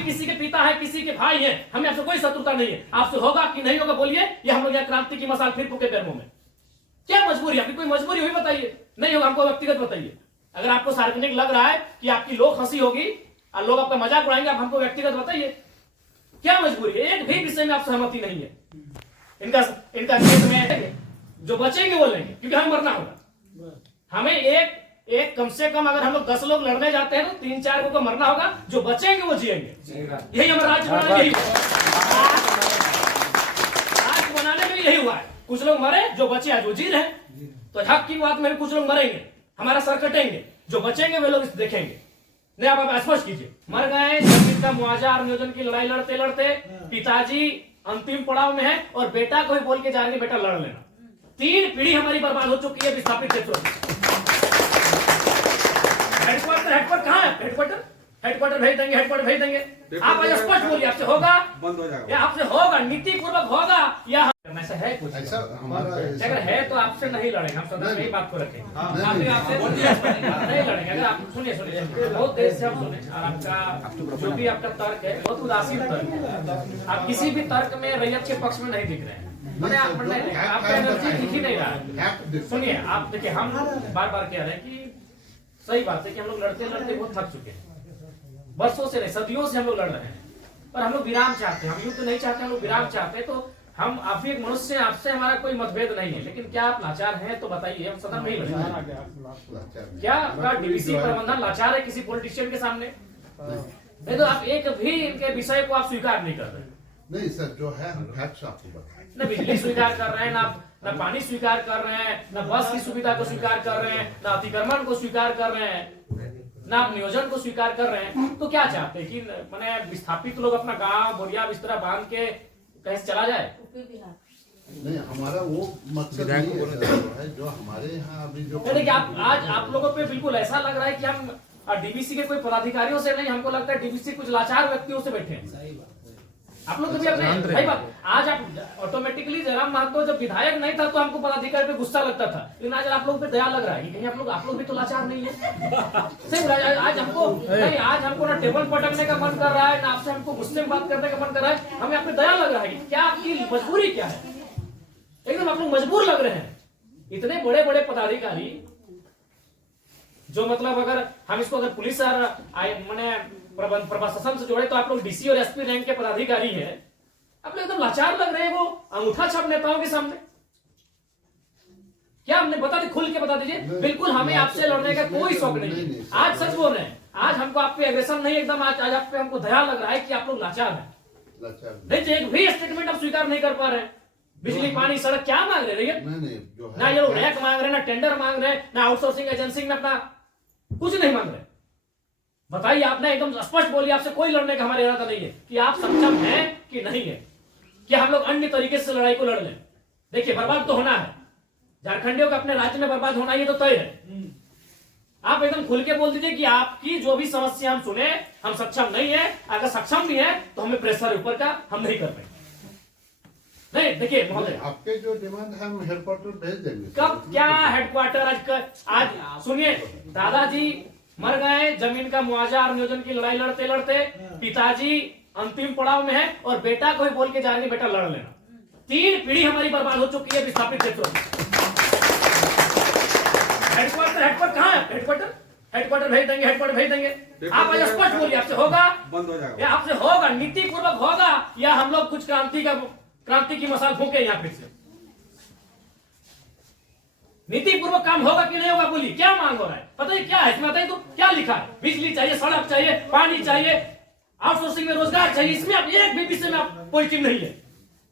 भी किसी के पिता है, किसी के भाई हैं, हमें आपसे कोई शत्रुता नहीं है। आपसे होगा कि नहीं होगा बोलिए, या हम लोग यहाँ क्रांति की मसाल फिर फूके पैरों में। क्या मजबूरी, आपकी कोई मजबूरी हुई बताइए? नहीं होगा, हमको व्यक्तिगत बताइए। अगर आपको सार्वजनिक लग रहा है कि आपकी लोग हंसी होगी और लोग आपका मजाक उड़ाएंगे, आप हमको व्यक्तिगत बताइए क्या मजबूरी है। एक भी विषय में आप सहमति नहीं है। इनका केस में जो बचेंगे वो लेंगे, क्योंकि हमें मरना होगा। हमें एक कम से कम अगर हम लोग 10 लोग लड़ने जाते हैं तो 3-4 को मरना होगा, जो बचेंगे वो जिएंगे। यही हमारा राज्य बनाने में, राज्य बनाने में यही हुआ है। कुछ लोग मरे, जो बचे आज वो जी रहे। तो हक की बात में कुछ लोग मरेंगे, हमारा सर कटेंगे, जो बचेंगे वे लोग देखेंगे। नहीं, आप स्पष्ट कीजिए। मर गए, जमीन का मुआवजा और नियोजन की लड़ाई लड़ते लड़ते पिताजी अंतिम पड़ाव में है और बेटा को ही बोल के जा रहे, बेटा लड़ लेना। 3 पीढ़ी हमारी बर्बाद हो चुकी है विस्थापित क्षेत्रों में। हेडक्वार्टर कहाँ है? हेडक्वार्टर भेज देंगे, हेडक्वार्टर भेज देंगे। आप आज स्पष्ट बोलिए, आपसे होगा बंद हो जाएगा, या आपसे होगा नीति पूर्वक होगा, या ऐसा है कुछ? ऐसा हमारा अगर है तो आपसे नहीं लड़ेंगे, हम सदन में ही बात को रखेंगे। आपसे नहीं लड़ेंगे। अगर आप सुनिए बहुत देर से हम सुने, और आपका जो भी आपका तर्क है बहुत उदासीन तर्क है। आप किसी भी तर्क में रैयत के पक्ष में नहीं दिख रहे हैं। आपका एनर्जी दिख ही नहीं रहा है। सुनिए, आप देखिए, हम बार बार कह रहे हैं कि सही बात है कि हम लोग लड़ते लड़ते बहुत थक चुके हैं। वर्षों से नहीं, सदियों से हम लोग लड़ रहे हैं, पर हम लोग विराम चाहते हैं। हम युद्ध नहीं चाहते, हम लोग विराम चाहते हैं। तो हम आप भी एक मनुष्य, आपसे हमारा कोई मतभेद नहीं है, लेकिन क्या आप लाचार हैं तो बताइए, हम सदन में ही लड़ेंगे। क्या आपका डीवीसी प्रबंधन लाचार है किसी पॉलिटिशियन के सामने? नहीं तो आप एक भी इनके विषय को आप स्वीकार नहीं कर रहे। नहीं सर, जो है हम फैक्ट्स आपको बताएं। न बिजली स्वीकार कर रहे हैं, ना पानी स्वीकार कर रहे हैं, न बस की सुविधा को स्वीकार कर रहे हैं, न अतिक्रमण को स्वीकार कर रहे हैं, ना आप नियोजन को स्वीकार कर रहे हैं। तो क्या चाहते हैं कि मैंने विस्थापित लोग अपना गांव बोरिया बिस्तरा बांध के कहीं से चला जाए? नहीं, हमारा वो मकसद नहीं है जो हमारे यहाँ अभी जो देखिए, आज आप लोगों पे बिल्कुल ऐसा लग रहा है कि हम डीवीसी के कोई पदाधिकारियों से नहीं, हमको लगता है डीवीसी कुछ लाचार व्यक्तियों से बैठे हैं। आप लोग तो भी अपने भाई बात, आज आप ऑटोमेटिकली जयराम महतो जब विधायक नहीं था तो हमको पदाधिकारी पे गुस्सा लगता था, लेकिन आज आप लोग पे दया लग रहा है कि कहीं आप लोग भी तो लाचार नहीं है। सही आज हमको नहीं, आज हमको ना टेबल पटकने का मन कर रहा है, ना आपसे हमको गुस्से में बात करने का मन कर रहा है। हमें आप पे दया लग रहा है कि क्या आपकी मजबूरी क्या है। एकदम आप लोग मजबूर लग रहे हैं। इतने बड़े बड़े पदाधिकारी जो मतलब अगर हम इसको अगर पुलिस और मैंने प्रशासन से जोड़े तो आप लोग डीसी और एसपी रैंक के पदाधिकारी हैं, आप लोग एकदम लाचार लग रहे हैं वो अंगूठा छाप नेताओं के सामने। क्या हमने बता दी, खुल के बता दीजिए। बिल्कुल हमें आपसे लड़ने का कोई शौक नहीं। आज सच बोल रहे हैं, आज हमको आप पे एग्रेशन नहीं, एकदम आज आप पे हमको दया लग रहा है कि आप लोग लाचार हैं। नहीं तो एक भी स्टेटमेंट आप स्वीकार नहीं कर पा रहे हैं। बिजली पानी सड़क क्या मांग रहे हैं? ना ये लोग रैक मांग रहे हैं, ना टेंडर मांग रहे हैं, ना आउटसोर्सिंग एजेंसी में अपना कुछ नहीं मांग रहे। बताइए, आपने एकदम स्पष्ट बोलिए, आपसे कोई लड़ने का हमारा इरादा नहीं है कि आप सक्षम हैं कि नहीं है, कि हम लोग अन्य तरीके से लड़ाई को लड़ लें। देखिए, बर्बाद तो होना है, झारखंडियों का अपने राज्य में बर्बाद होना ये तो तय है। आप एकदम खुल के बोल दीजिए कि आपकी जो भी समस्या हम सुने, हम सक्षम नहीं है। अगर सक्षम नहीं है तो हमें प्रेशर ऊपर का हम नहीं कर पाएंगे। नहीं देखिए महोदय, आपके जो डिमांड है हम हेडक्वार्टर भेज देंगे। कब क्या हेडक्वार्टर? आज सुनिए, दादाजी मर गए, जमीन का मुआवजा और नियोजन की लड़ाई लड़ते लड़ते पिताजी अंतिम पड़ाव में है और बेटा को ही बोल के जा रहे, बेटा लड़ लेना। 3 पीढ़ी हमारी बर्बाद हो चुकी है विस्थापित क्षेत्रों में। हेडक्वार्टर कहाँ है? हेडक्वार्टर भेज देंगे, हेडक्वार्टर भेज देंगे। आप आज स्पष्ट बोलिए, आपसे होगा बंद हो जाएगा, या आपसे होगा नीति पूर्वक होगा, या हम लोग कुछ क्रांति की मसाल फूके यहाँ फिर से। नीति पूर्वक काम होगा कि नहीं होगा बोलिए, क्या मांग हो रहा है? पता है क्या है इसमें? बताइए तो क्या लिखा है? बिजली चाहिए, सड़क चाहिए, पानी चाहिए, आउटसोर्सिंग में रोजगार चाहिए। इसमें आप एक भी विषय में आप पॉजिटिव नहीं है,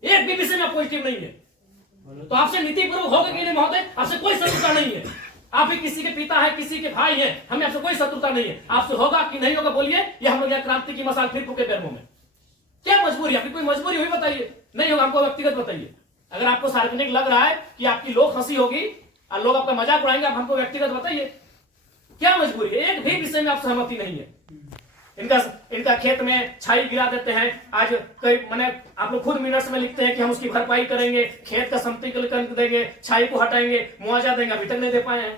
एक भी विषय में आप पॉजिटिव नहीं है। तो आपसे नीति पूर्वक होगा कि नहीं महोदय? आपसे कोई शत्रुता नहीं है। आप भी किसी के पिता है, किसी के भाई हैं, हमें आपसे कोई शत्रुता नहीं है। आपसे होगा कि नहीं होगा बोलिए, या हम लोग यहाँ क्रांति की मसाल फिर फूके पैरों में। क्या मजबूरी, आपकी कोई मजबूरी हुई बताइए? नहीं होगा, हमको व्यक्तिगत बताइए। अगर आपको सार्वजनिक लग रहा है कि आपकी लोग हंसी होगी और लोग आपका मजाक उड़ाएंगे, आप हमको व्यक्तिगत बताइए क्या मजबूरी है। एक भी विषय में आप सहमति नहीं है। इनका खेत में छाई गिरा देते हैं। आज कई मैंने आप लोग खुद मिनट्स में लिखते हैं कि हम उसकी भरपाई करेंगे, खेत का समतलीकरण देंगे, छाई को हटाएंगे, मुआवजा देंगे, अभी तक नहीं दे पाए हैं।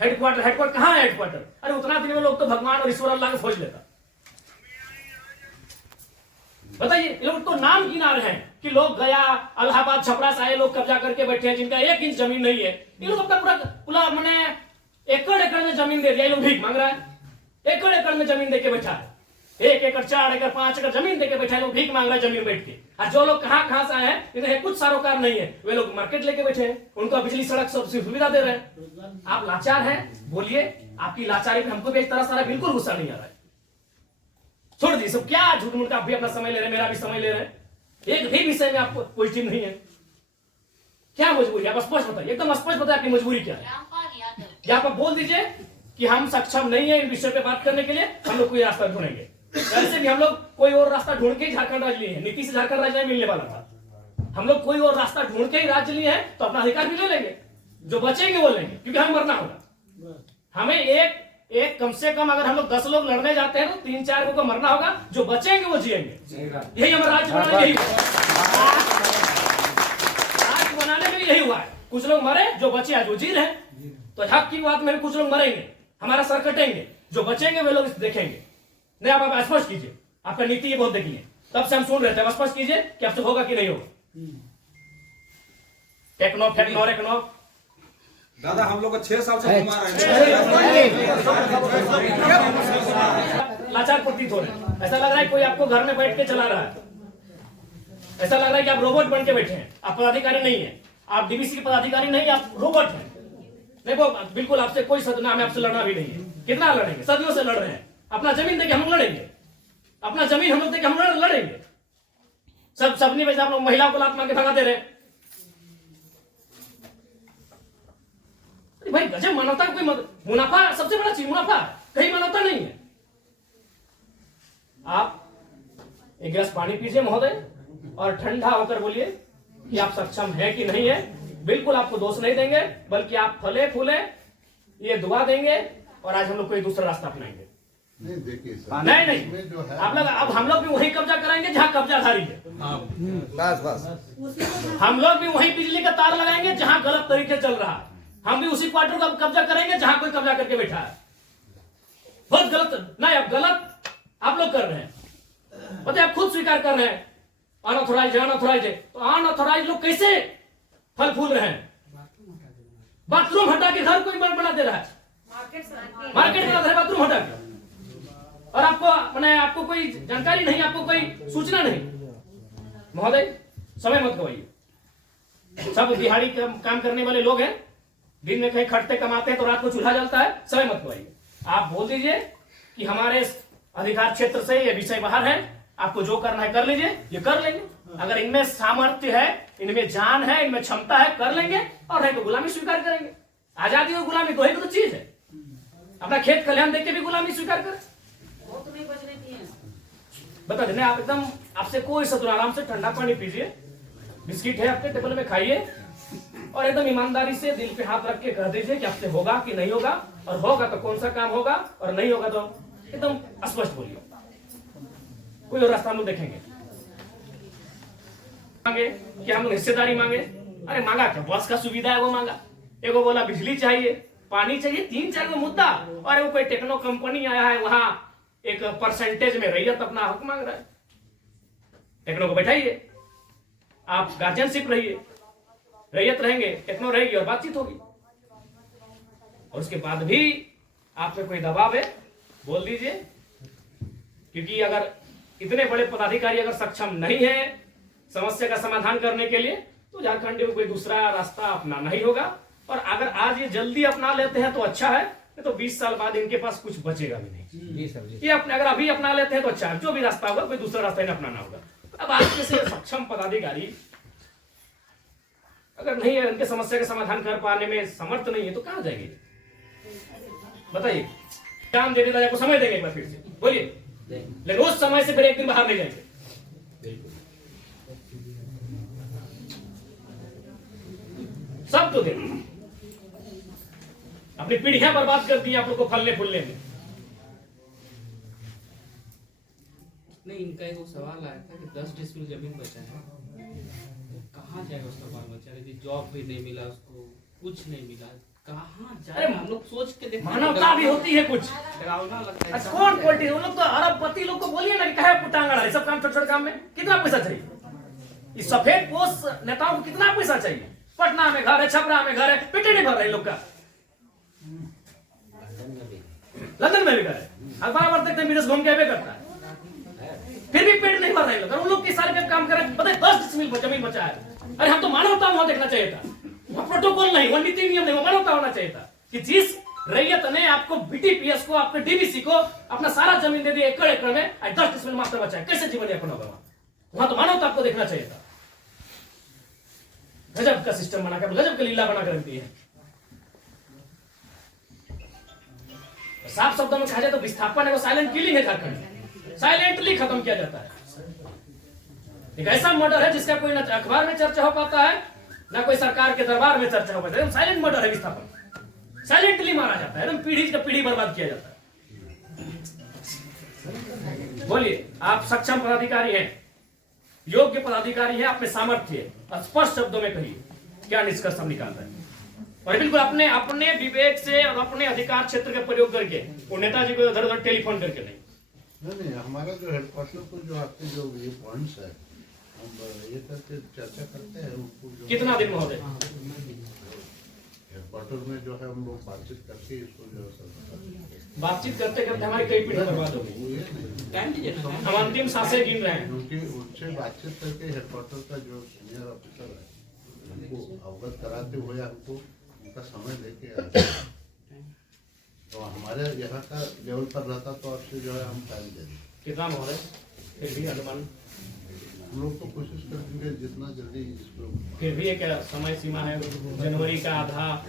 हेडक्वार्टर कहाँ है? हेडक्वार्टर अरे उतना दिन में लोग तो भगवान और ईश्वर अल्लाह को खोज लेता। बताइए, ये लोग तो नाम गिना रहे हैं कि लोग गया इलाहाबाद छपरा से आए लोग कब्जा करके बैठे हैं जिनका 1 इंच जमीन नहीं है। ये लोग अपना पूरा पूरा मैंने एकड़ एकड़ में जमीन दे दिया, ये लोग भीख मांग रहा है। एकड़ एकड़ में जमीन देके बैठा है, 1 एकड़ 4 एकड़ 5 एकड़ जमीन देके बैठा है, लोग भीख मांग रहा है जमीन बैठ के। और जो लोग कहां से आए हैं, इन्हें कुछ सरोकार नहीं है, वे लोग मार्केट लेके बैठे हैं, उनको बिजली सड़क सब सुविधा दे रहे हैं। आप लाचार हैं, बोलिए, आपकी लाचारी पे हमको भी इस तरह सारा बिल्कुल गुस्सा नहीं आ रहा है। छोड़ दीजिए सब, क्या झूठ मूठ का आप भी अपना समय ले रहे हैं, मेरा भी समय ले रहे हैं, एक भी विषय में आपको पॉजिटिव नहीं है। क्या मजबूरी है, आप स्पष्ट बताइए, एकदम स्पष्ट बताइए आपकी मजबूरी क्या है। या आप बोल दीजिए कि हम सक्षम नहीं है इन विषय पे बात करने के लिए, हम लोग कोई रास्ता ढूंढेंगे। वैसे भी हम लोग कोई और रास्ता ढूंढ के झारखंड राज्य लिए हैं, नीति से झारखंड राज्य नहीं मिलने वाला था। हम लोग कोई और रास्ता ढूंढ के ही राज्य लिए हैं, तो अपना अधिकार भी ले लेंगे, जो बचेंगे वो लेंगे, क्योंकि हमें मरना होगा। हमें एक कम से कम अगर हम लोग 10 लोग लड़ने जाते हैं तो 3-4 को मरना होगा, जो बचेंगे वो जिएंगे। यही हमारा राज्य बनाने में राज्य बनाने में यही हुआ है। कुछ लोग मरे, जो बचे आज वो जी रहे हैं। तो हक की बात में कुछ लोग मरेंगे, हमारा सर कटेंगे, जो बचेंगे वे लोग देखेंगे। नहीं, आप स्पष्ट कीजिए, आपका नीति ये बहुत देख लिए, तब से हम सुन रहे थे, स्पष्ट कीजिए कि आपसे होगा कि नहीं होगा। टेक्नो फेक्नो रेक्नो दादा, हम लोग को 6 साल से घुमा रहे हैं। लाचार प्रतीत हो रहे हैं, ऐसा लग रहा है कोई आपको घर में बैठ के चला रहा है, ऐसा लग रहा है कि आप रोबोट बन के बैठे हैं, आप पदाधिकारी नहीं है, आप डीवीसी के पदाधिकारी नहीं, आप रोबोट हैं। नहीं, वो बिल्कुल आपसे कोई सदना, हमें आपसे लड़ना भी नहीं है। कितना लड़ेंगे, सदियों से लड़ रहे हैं, अपना जमीन देके हम लड़ेंगे, अपना जमीन हम लोग देके हम लड़ेंगे। सबने वैसे आप लोग महिलाओं को लात मार के भगा दे रहे हैं। भाई गजब, मानवता का कोई मुनाफा सबसे बड़ा चीज, मुनाफा, कहीं मानवता नहीं है। आप एक गिलास पानी पीजिए महोदय, और ठंडा होकर बोलिए कि आप सक्षम है कि नहीं है। बिल्कुल आपको दोष नहीं देंगे, बल्कि आप फले फूले ये दुआ देंगे, और आज हम लोग कोई दूसरा रास्ता अपनाएंगे। नहीं देखिए सर, नहीं जो है आप लोग, अब हम लोग भी वही कब्जा कराएंगे जहां कब्जाधारी है। बस हम लोग भी वही बिजली का तार लगाएंगे जहां गलत तरीके चल रहा है। हम भी उसी क्वार्टर को कब्जा करेंगे जहां कोई कब्जा करके बैठा है। बहुत गलत, नहीं अब गलत आप लोग कर रहे हैं, पता है, आप खुद स्वीकार कर रहे हैं अनऑथोराइज अनऑथोराइज है। तो अनऑथोराइज लोग कैसे फल फूल रहे हैं? बाथरूम हटा के घर कोई बना दे रहा है, मार्केट बना दे रहा है बाथरूम हटा के, और आपको मैंने आपको कोई जानकारी नहीं, आपको कोई सूचना नहीं। महोदय समय मत गवाइए, सब दिहाड़ी काम करने वाले लोग हैं, दिन में कहीं खटते कमाते हैं तो रात को चूल्हा जलता है, समय मत गवाइए। आप बोल दीजिए कि हमारे अधिकार क्षेत्र से ये विषय बाहर है, आपको जो करना है कर लीजिए, ये कर लेंगे। अगर इनमें सामर्थ्य है, इनमें जान है, इनमें क्षमता है, कर लेंगे, और नहीं तो गुलामी स्वीकार करेंगे। आजादी और गुलामी दो ही तो चीज है। अपना खेत खलिहान देके भी गुलामी स्वीकार करें, बता देने। आप एकदम, आपसे कोई सतुर, आराम से ठंडा पानी पीजिए, बिस्किट है आपके टेबल में खाइए, और एकदम ईमानदारी से दिल पे हाथ रख के कह दीजिए कि आपसे होगा कि नहीं होगा, और होगा तो कौन सा काम होगा, और नहीं होगा तो एकदम स्पष्ट बोलिए। कोई और रास्ता हम लोग देखेंगे। मांगे कि हम हिस्सेदारी मांगे, अरे मांगा क्या, बस का सुविधा है वो मांगा, एगो बोला बिजली चाहिए, पानी चाहिए, 3-4 को मुद्दा, और वो कोई टेक्नो कंपनी आया है वहां एक परसेंटेज में रैयत अपना हक मांग रहा है। टेक्नो को बैठाइए, आप गार्जियनशिप रहिए, रैयत रहेंगे, टेक्नो रहेगी, और बातचीत होगी। और उसके बाद भी आप पे कोई दबाव है, बोल दीजिए, क्योंकि अगर इतने बड़े पदाधिकारी अगर सक्षम नहीं है समस्या का समाधान करने के लिए, तो झारखंड में कोई दूसरा रास्ता अपनाना ही होगा। और अगर आज ये जल्दी अपना लेते हैं तो अच्छा है, नहीं तो 20 साल बाद इनके पास कुछ बचेगा भी नहीं। ये अपने अगर अभी अपना लेते हैं तो अच्छा है, जो भी रास्ता होगा कोई दूसरा रास्ता इन्हें अपनाना होगा। अब आज जैसे सक्षम पदाधिकारी अगर नहीं है, उनके समस्या का समाधान कर पाने में समर्थ नहीं है, तो कहां जाएंगे बताइए। काम देने का आपको समय देंगे एक बार फिर से, बोलिए, लेकिन उस समय से फिर एक दिन बाहर नहीं जाएंगे। सब तो देंगे, अपनी पीढ़ियां बर्बाद कर दी आप लोग को फलने फूलने में। नहीं, इनका एक सवाल आया था कि 10 डिसमिल जमीन बचा है, कहाँ जाएगा उसका बाल बच्चा? यदि जॉब भी नहीं मिला उसको, कुछ नहीं मिला, कहाँ जाए? हम लोग सोच के देखो, मानवता भी होती है कुछ, डरावना लगता है। कौन क्वालिटी, उन लोग तो अरबपति लोग को बोलिए ना कहे पुटांगड़ है सब काम छोटे छोटे काम में कितना पैसा चाहिए? इस सफेद पोस्ट नेताओं को कितना पैसा चाहिए? पटना में घर है, छपरा में घर है, पेटे नहीं भर रहे लोग का। लंदन में भी घर है, अखबार बार देखते मीडिया घूम के आवे करता है, फिर भी पेट नहीं भर रहे लोग। उन लोग के सारे काम कर रहे हैं, पता है 10 डिसमिल जमीन बचा है। अरे हम तो मानवता वहां देखना चाहिए था, वहां प्रोटोकॉल नहीं, वहां नीति नियम नहीं, मानवता होना चाहिए था कि जिस रैयत ने आपको बीटीपीएस को, आपके डीवीसी को अपना सारा जमीन दे दी एकड़ एकड़ में, 10 डिसमिल मास्टर बचा है, कैसे जीवन यापन होगा? वहां तो मानवता आपको देखना चाहिए था। गजब का सिस्टम बनाकर, गजब की लीला बनाकर रखती है। साफ शब्दों में कहा जाए तो विस्थापन है वो साइलेंट किलिंग है झारखंड, साइलेंटली खत्म किया जाता है। एक ऐसा मर्डर है जिसका कोई ना अखबार में चर्चा हो पाता है, ना कोई सरकार के दरबार में चर्चा हो पाता है। साइलेंट मर्डर है विस्थापन, साइलेंटली मारा जाता है, एकदम पीढ़ी का पीढ़ी बर्बाद किया जाता है। बोलिए, आप सक्षम पदाधिकारी हैं, योग्य पदाधिकारी हैं, आप में सामर्थ्य है, स्पष्ट शब्दों में कहिए क्या निष्कर्ष हम निकाल रहे हैं, और बिल्कुल अपने अपने विवेक से और अपने अधिकार क्षेत्र का प्रयोग करके, वो नेताजी को इधर उधर टेलीफोन करके नहीं। नहीं, हमारा जो हेडक्वार्टर को जो आपके जो ये पॉइंट्स है हम ये करके चर्चा करते हैं उनको जो कितना दिन महोदय हेडक्वार्टर में जो है हम लोग बातचीत करके इसको जो है बातचीत करते करते हमारी कई पीढ़ी बर्बाद हो गई। हम अंतिम सांसें गिन रहे हैं। क्योंकि उनसे बातचीत करके हेडक्वार्टर का जो सीनियर ऑफिसर है उनको अवगत कराते हुए हमको उनका समय लेके आते हैं, तो हमारे यहाँ का लेवल पर रहता तो आपसे जो है हम टाइम दे दें। कितना महोदय फिर भी अनुमान? हम लोग तो कोशिश करेंगे जितना जल्दी इसको। फिर भी एक समय सीमा है, जनवरी का आधा,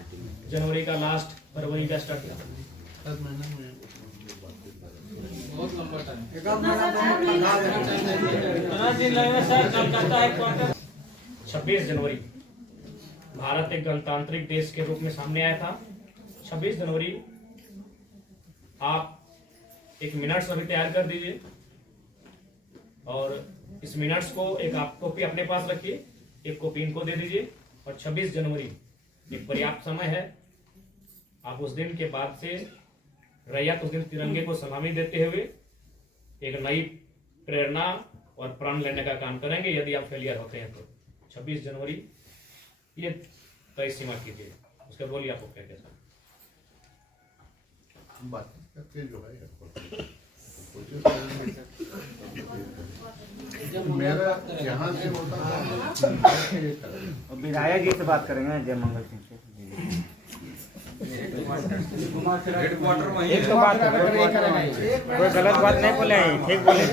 जनवरी का लास्ट, फरवरी का स्टार्ट। 7 महीने में बातचीत करेंगे। बहुत लंबा टाइम। 26 जनवरी भारत एक गणतांत्रिक देश के रूप में सामने आया था। 26 जनवरी आप एक मिनट्स अभी तैयार कर दीजिए, और इस मिनट्स को एक आप कॉपी अपने पास रखिए, एक कॉपी इनको दे दीजिए, और 26 जनवरी एक पर्याप्त समय है। आप उस दिन के बाद से रैयत उस दिन तिरंगे को सलामी देते हुए एक नई प्रेरणा और प्राण लेने का काम करेंगे। यदि आप फेलियर होते हैं तो 26 जनवरी ये तय सीमा कीजिए। उसके बोलिए आपको क्या कैसा बातचीत करके जो है कोशिश करेंगे। मेरा यहाँ से होता था विधायक जी से बात करेंगे, जय मंगल सिंह से। हेडक्वार्टर में एक तो बात कोई गलत बात नहीं बोले, ठीक बोले।